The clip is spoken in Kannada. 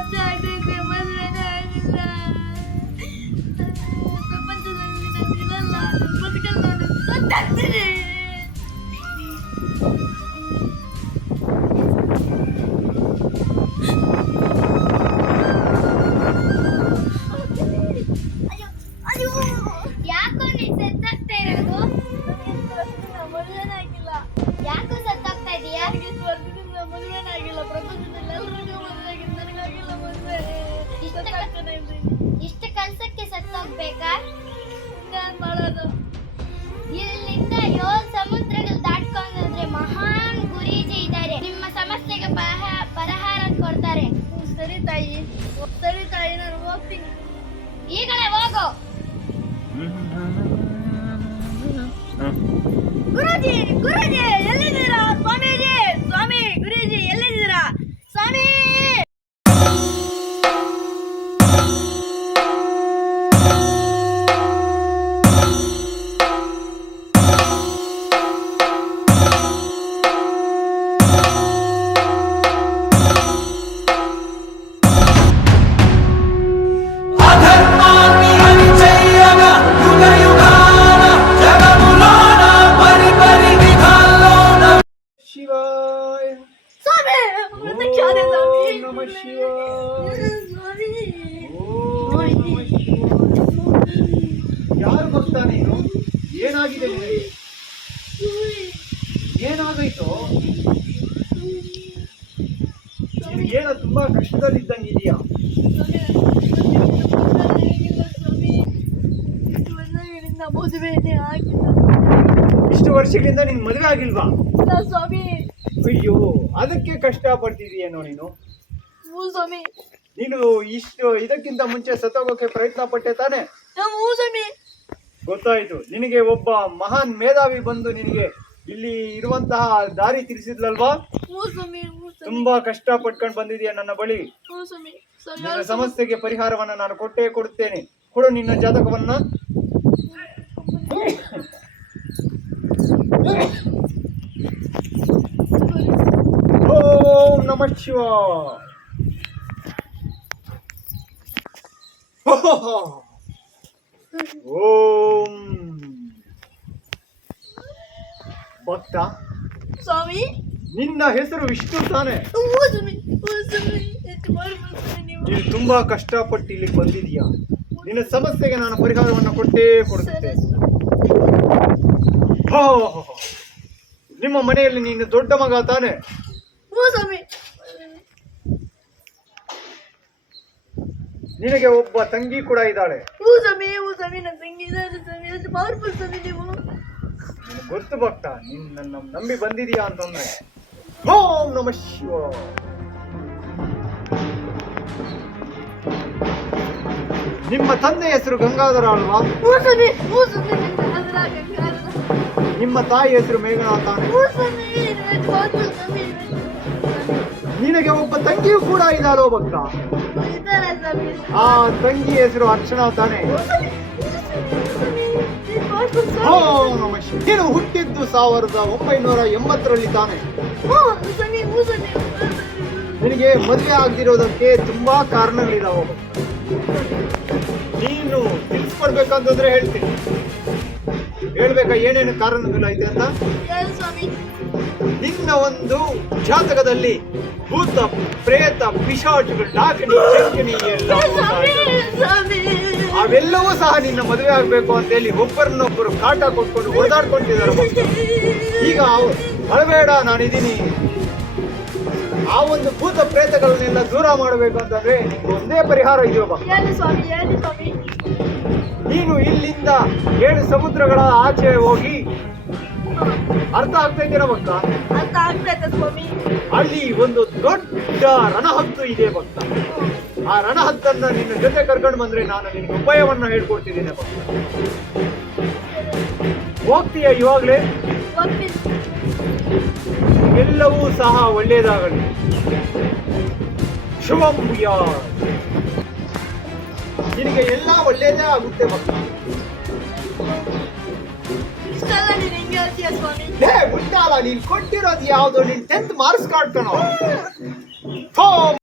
ವರ್ಷ ಆಗೈತೆ, ಮದುವೆನೇ ಆಗಿಲ್ಲ. ಪ್ರಪಂಚದಲ್ಲಿ ನಾನು ಇರಲ್ಲ, ಬದುಕಲ್ಲ, ನಾನು ಸತ್ತಾಗ್ತೀನಿ. ಯಾಕೋ ನೀನ್ ಸತ್ತಾಗ್ತಾ ಇರೋದು? ಮದುವೆನೇ ಆಗಿಲ್ಲ. ಯಾಕೋ ಸತ್ತಾಗ್ತಾ ಇದೀಯಾ? ಇಷ್ಟು ವರ್ಷದಿಂದ ಮದುವೆನೇ ಆಗಿಲ್ಲ. ಪ್ರಪಂಚದಲ್ಲಿ ಎಲ್ರಿಗೂ ಮದುವೆ ಆಗಿದೆ, ನನಗಾಗಿಲ್ಲ ಮದುವೆ. ಇಷ್ಟು ಕಲ್ಸಕ್ಕೆ ಸತ್ತೋಗ್ಬೇಕಾ? ನಾನು ಮಾಡೋದು ಇಲ್ಲಿಂದ 7 ಸಮುದ್ರಗಳು ದಾಟ್ಕೊಂಡ್ರೆ ಮಹಾನ್ ಗುರೂಜಿ ಇದ್ದಾರೆ. ನಿಮ್ಮ ಸಮಸ್ಯೆಗೆ ಪರಿಹಾರ ಕೊಡ್ತಾರೆ. ಸರಿ ತಾಯಿ, ನಾನು ಹೋಗ್ತೀನಿ. ಈಗಲೇ ಹೋಗು. ಗುರೂಜಿ ಎಲ್ಲಿದ್ದೀರಾ? ಸ್ವಾಮಿ ಗುರೂಜಿ ಎಲ್ಲಿದ್ದೀರಾ? ಸ್ವಾಮಿ ಶಿವಾಯ ಸ್ವಾಮಿ ಪ್ರತ್ಯಕ್ಷಾದೆ ಸ್ವಾಮಿ. ಓಂ ನಮಃ ಶಿವಾಯ. ಸ್ವಾಮಿ ಓಂ ನಮಃ ಶಿವಾಯ. ಯಾರು ಭಕ್ತ ನೀನು? ಏನಾಗಿದೆ ನಿನಗೆ? ಏನಾಗೋಯ್ತು? ಏನೋ ತುಂಬಾ ಕಷ್ಟದಲ್ಲಿದ್ದಂಗಿದೆಯಾ? ಮದುವೆನೇ ಆಗಿಲ್ಲ. ಇಷ್ಟು ವರ್ಷಗಳಿಂದ ನಿನ್ ಮದುವೆ ಆಗಿಲ್ವಾ? ಸ್ವಾಮಿ ಅಯ್ಯೋ, ಅದಕ್ಕೆ ಕಷ್ಟ ಪಡ್ತಿದೀಯೇನೋ ನೀನು. ಸ್ವಾಮಿ ನೀನು ಇಷ್ಟು ಇದಕ್ಕಿಂತ ಮುಂಚೆ ಸತ್ತೋಗೋಕೆ ಪ್ರಯತ್ನ ಪಟ್ಟೆ ತಾನೆ? ಸ್ವಾಮಿ ಗೊತ್ತಾಯ್ತು. ನಿನಗೆ ಒಬ್ಬ ಮಹಾನ್ ಮೇಧಾವಿ ಬಂದು ನಿನಗೆ ಇಲ್ಲಿ ಇರುವಂತಹ ದಾರಿ ತಿಳಿಸಿದ್ಲಲ್ವಾ? ಸ್ವಾಮಿ ತುಂಬಾ ಕಷ್ಟ ಪಟ್ಕೊಂಡು ಬಂದಿದೀಯ ನನ್ನ ಬಳಿ. ಸ್ವಾಮಿ ನಿನ್ನ ಸಮಸ್ಯೆಗೆ ಪರಿಹಾರವನ್ನ ನಾನು ಕೊಡುತ್ತೇನೆ. ಕೊಡು ನಿನ್ನ ಜಾತಕವನ್ನ. ಓಂ ನಮಃ ಶಿವಾಯ. ಓಂ ಭಕ್ತ, ಸ್ವಾಮಿ ನಿನ್ನ ಹೆಸರು ವಿಷ್ಣು ತಾನೆ? ಸ್ವಾಮಿ ಎಷ್ಟು ಮಾಡ್ಬಿಡ್ತೀನಿ ನೀವು. ನೀನು ತುಂಬಾ ಕಷ್ಟಪಟ್ಟು ಇಲ್ಲಿ ಬಂದಿದೀಯ. ನಿನ್ನ ಸಮಸ್ಯೆಗೆ ನಾನು ಪರಿಹಾರವನ್ನು ಕೊಡುತ್ತೇನೆ. ಹೋ, ನಿಮ್ಮ ಮನೆಯಲ್ಲಿ ನೀನು ದೊಡ್ಡ ಮಗ ತಾನೆ? ಸ್ವಾಮಿ ನಿನಗೆ ಒಬ್ಬ ತಂಗಿ ಕೂಡ ಇದ್ದಾಳೆ. ಸ್ವಾಮಿ ನನ್ನ ತಂಗಿ ಇದ್ದಾರೆ ಸ್ವಾಮಿ. ಎಷ್ಟು ಪವರ್ಫುಲ್ ಸ್ವಾಮಿ ನೀವು. ನಿನಗೆ ಗೊತ್ತು ಭಕ್ತ, ನೀನು ನನ್ನ ನಂಬಿ ಬಂದಿದೀಯಾ ಅಂತಂದ್ರೆ. ಓಂ ನಮಃ ಶಿವಾಯ. ನಿಮ್ಮ ತಂದೆ ಹೆಸರು ಗಂಗಾಧರ ಅಲ್ವಾ? ಸ್ವಾಮಿ ಗಂಗಾಧರ. ನಿಮ್ಮ ತಾಯಿ ಹೆಸರು ಮೇಘನಾ ತಾನೆ? ಸ್ವಾಮಿ ಎಷ್ಟು ಪವರ್ಫುಲ್ ಸ್ವಾಮಿ. ನಿನಗೆ ಒಬ್ಬ ತಂಗಿಯೂ ಕೂಡ ಇದ್ದಾಳೋ ಭಕ್ತ? ಇದ್ದಾರೆ ಸ್ವಾಮಿ. ಆ ತಂಗಿ ಹೆಸರು ಅರ್ಚನಾ ತಾನೆ? ಸ್ವಾಮಿ ಓಂ ನಮಃ ಶಿವಾಯ. ನೀನು ಹುಟ್ಟಿದ್ದು 1980ರಲ್ಲಿ ತಾನೆ? ನಿನಗೆ ಮದುವೆ ಆಗದಿರೋದಕ್ಕೆ ತುಂಬಾ ಕಾರಣಗಳಿದಾವೆ. ನೀನು ತಿಳಿಸ್ಕೊಡ್ಬೇಕಂತಂದ್ರೆ ಹೇಳ್ತೀನಿ. ಹೇಳ್ಬೇಕಾ ಏನೇನು ಕಾರಣಗಳೈತೆ ಅಂತ? ನಿನ್ನ ಒಂದು ಜಾತಕದಲ್ಲಿ ಭೂತ ಪ್ರೇತ ಪಿಶಾಚುಗಳು ಡಾಕಿನಿ ಚಂಕಿನಿ ಅವೆಲ್ಲವೂ ಸಹ ನಿನ್ನ ಮದುವೆ ಆಗ್ಬೇಕು ಅಂತ ಹೇಳಿ ಒಬ್ಬರನ್ನೊಬ್ಬರು ಕಾಟ ಕೊಟ್ಕೊಂಡು ಓಡಾಡ್ಕೊಂಡಿದ್ದಾರೆ. ಈಗ ಅಳಬೇಡ, ನಾನಿದ್ದೀನಿ. ಆ ಒಂದು ಭೂತ ಪ್ರೇತಗಳನ್ನೆಲ್ಲ ದೂರ ಮಾಡಬೇಕು ಅಂತಂದ್ರೆ ಒಂದೇ ಪರಿಹಾರ ಇದೆಯೋ. ನೀನು ಇಲ್ಲಿಂದ 7 ಸಮುದ್ರಗಳ ಆಚೆ ಹೋಗಿ, ಅರ್ಥ ಆಗ್ತಾ ಇದೆಯಾ ಭಕ್ತ? ಅರ್ಥ ಆಗ್ತೈತೆ ಸ್ವಾಮಿ. ಅಲ್ಲಿ ಒಂದು ದೊಡ್ಡ ರಣಹದ್ದು ಇದೆ ಭಕ್ತ. ಆ ರಣಹದ್ದನ್ನ ನಿನ್ನ ಜೊತೆ ಕರ್ಕೊಂಡು ಬಂದ್ರೆ ನಾನು ನಿನಗೆ ಉಪಾಯವನ್ನ ಹೇಳ್ಕೊಡ್ತಿದ್ದೀನಿ ಭಕ್ತ. ಹೋಗ್ತೀಯ ಇವಾಗ್ಲೇ? ಎಲ್ಲವೂ ಸಹ ಒಳ್ಳೆಯದಾಗಲಿ. ಶುಭಂ ಭೂಯಾತ್. ನಿನಗೆ ಎಲ್ಲ ಒಳ್ಳೆಯದೇ ಆಗುತ್ತೆ ಭಕ್ತ. ಇಷ್ಟೆಲ್ಲ ನೀನು ಹೆಂಗೆ ಹೇಳ್ತೀಯ ಸ್ವಾಮಿ? ಮುಟ್ಟಾಲ, ನೀನ್ ಕೊಟ್ಟಿರೋದು ಯಾವ್ದು? ನೀನ್ 10th ಮಾರ್ಕ್ಸ್ ಕಾರ್ಡ್ ಕಣೋ.